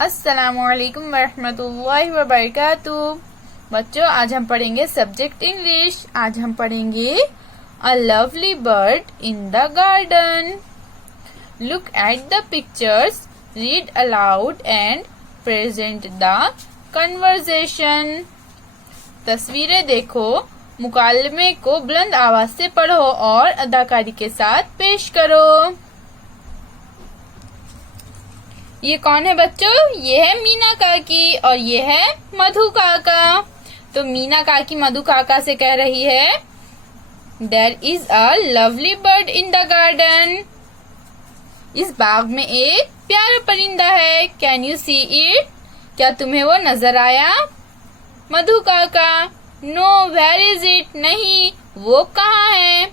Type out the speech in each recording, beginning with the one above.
अस्सलामुअलैकुम वरहमतुल्लाहि वबरकातुहू। बच्चों, आज हम पढ़ेंगे सब्जेक्ट इंग्लिश। आज हम पढ़ेंगे अ lovely bird in the garden. Look at the pictures, read aloud and present the conversation. तस्वीरें देखो, मुकालमे को बुलंद आवाज से पढ़ो और अदाकारी के साथ पेश करो। ये कौन है बच्चों? ये है मीना काकी और ये है मधु काका। तो मीना काकी मधु काका से कह रही है, there is a lovely bird in the garden. इस बाग में एक प्यारा परिंदा है। Can you see it? क्या तुम्हें वो नजर आया? मधु काका, नो वेयर इज इट? नहीं, वो कहाँ है?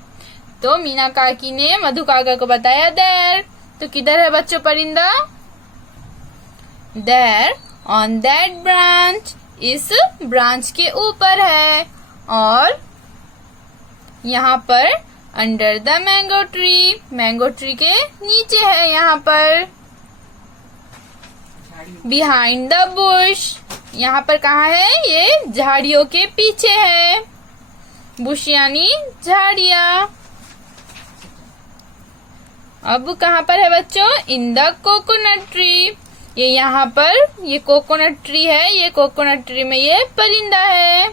तो मीना काकी ने मधु काका को बताया, देयर। तो किधर है बच्चों परिंदा? There on that branch, इस ब्रांच के ऊपर है। और यहाँ पर under the mango tree, mango tree के नीचे है। यहाँ पर behind the bush, यहाँ पर कहाँ है? ये झाड़ियों के पीछे है। बुश यानी झाड़ियाँ। अब कहाँ पर है बच्चों? in the coconut tree, ये यहाँ पर ये कोकोनट ट्री है। ये कोकोनट ट्री में ये परिंदा है।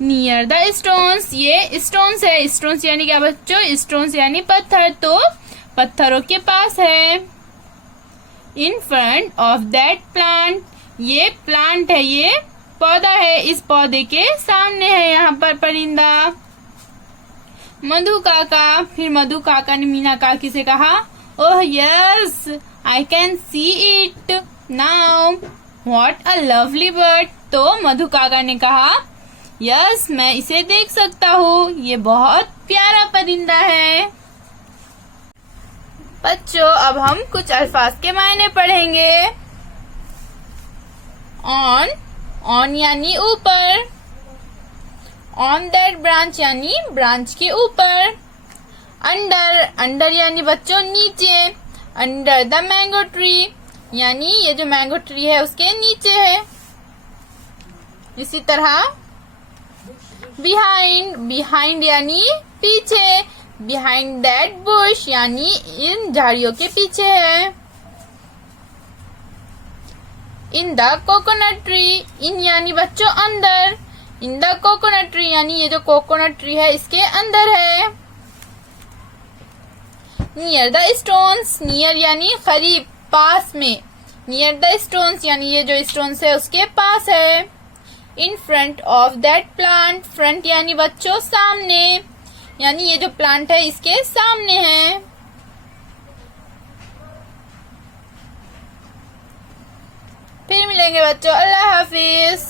नियर द स्टोन्स, ये स्टोन्स है। स्टोन्स यानी क्या बच्चों? स्टोन्स यानी पत्थर, तो पत्थरों के पास है। In front of that plant, ये प्लांट है, ये पौधा है। इस पौधे के सामने है यहाँ पर परिंदा। मधु काका, फिर मधु काका ने मीना काकी से कहा, oh yes, I can see it now, what a lovely bird. तो मधु काका ने कहा, यस, मैं इसे देख सकता हूँ, ये बहुत प्यारा परिंदा है। बच्चों, अब हम कुछ अल्फाज के मायने पढ़ेंगे। ऑन यानी ऊपर। ऑन दैट ब्रांच यानी ब्रांच के ऊपर। अंडर यानी बच्चों नीचे। अंडर द मैंगो ट्री यानी ये जो मैंगो ट्री है उसके नीचे है। इसी तरह बिहाइंड यानी पीछे। बिहाइंड दैट बुश यानी इन झाड़ियों के पीछे है। इन द कोकोनट ट्री, इन यानी बच्चों अंदर। इन द कोकोनट ट्री यानी ये जो कोकोनट ट्री है इसके अंदर है। नियर द स्टोन्स, नियर यानी करीब, पास में। नियर द स्टोन्स यानी ये जो स्टोन्स है उसके पास है। In front of that plant, front यानी बच्चों सामने, यानी ये जो प्लांट है इसके सामने है। फिर मिलेंगे बच्चों, अल्लाह हाफिज।